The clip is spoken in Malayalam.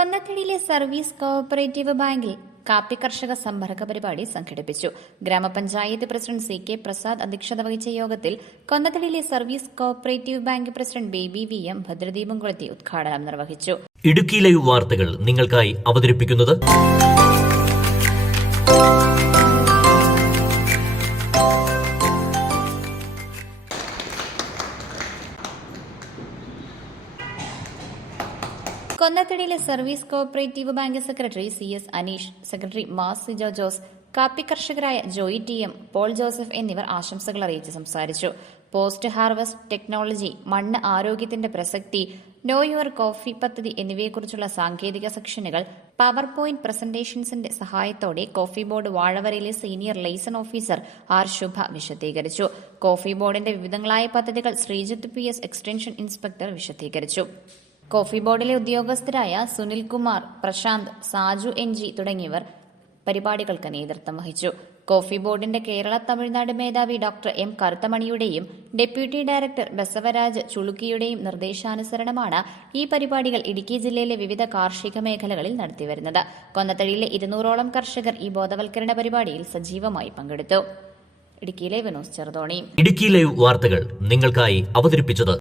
കൊന്നത്തടിയിലെ സർവീസ് കോഓപ്പറേറ്റീവ് ബാങ്കിൽ കാപ്പി കർഷക സമ്പർക്ക പരിപാടി സംഘടിപ്പിച്ചു. ഗ്രാമപഞ്ചായത്ത് പ്രസിഡന്റ് സി കെ പ്രസാദ് അധ്യക്ഷത വഹിച്ച യോഗത്തിൽ കൊന്നത്തടിയിലെ service cooperative bank president Baby V M ഭദ്രദീപം കൊളുത്തി ഉദ്ഘാടനം നിർവഹിച്ചു. ഇടുക്കിയിലെ വാർത്തകൾ നിങ്ങൾക്കായി അവതരിപ്പിക്കുന്നത് കൊന്നത്തടിയിലെ service cooperative bank secretary C S Aneesh secretary mass Sijo Jose കാപ്പി കർഷകരായ ജോയി ടി എം പോൾ ജോസഫ് എന്നിവർ ആശംസകൾ അറിയിച്ച് സംസാരിച്ചു. പോസ്റ്റ് ഹാർവസ്റ്റ് ടെക്നോളജി മണ്ണ് ആരോഗ്യത്തിന്റെ പ്രസക്തി നോ യുവർ കോഫി പദ്ധതി എന്നിവയെക്കുറിച്ചുള്ള സാങ്കേതിക സെക്ഷനുകൾ പവർ പോയിന്റ് പ്രസന്റേഷൻസിന്റെ സഹായത്തോടെ coffee board വാഴവരയിലെ senior liaison officer R Shubha വിശദീകരിച്ചു. കോഫി ബോർഡിന്റെ വിവിധങ്ങളായ പദ്ധതികൾ Sreejith P S extension inspector വിശദീകരിച്ചു. കോഫി ബോർഡിലെ ഉദ്യോഗസ്ഥരായ സുനിൽകുമാർ പ്രശാന്ത് സാജു എൻ ജി തുടങ്ങിയവർ പരിപാടികൾക്ക് നേതൃത്വം വഹിച്ചു. കോഫി ബോർഡിന്റെ കേരള തമിഴ്നാട് മേധാവി ഡോക്ടർ എം കറുത്തമണിയുടെയും ഡെപ്യൂട്ടി ഡയറക്ടർ ബസവരാജ് ചുളുക്കിയുടെയും നിർദ്ദേശാനുസരണമാണ് ഈ പരിപാടികൾ ഇടുക്കി ജില്ലയിലെ വിവിധ കാർഷിക മേഖലകളിൽ നടത്തിവരുന്നത്. കൊന്നത്തടിയിലെ ഇരുന്നൂറോളം കർഷകർ ഈ ബോധവൽക്കരണ പരിപാടിയിൽ സജീവമായി പങ്കെടുത്തു. ഇടുക്കി ലൈവ് വാർത്തകൾ നിങ്ങൾക്കായി അവതരിപ്പിച്ചത്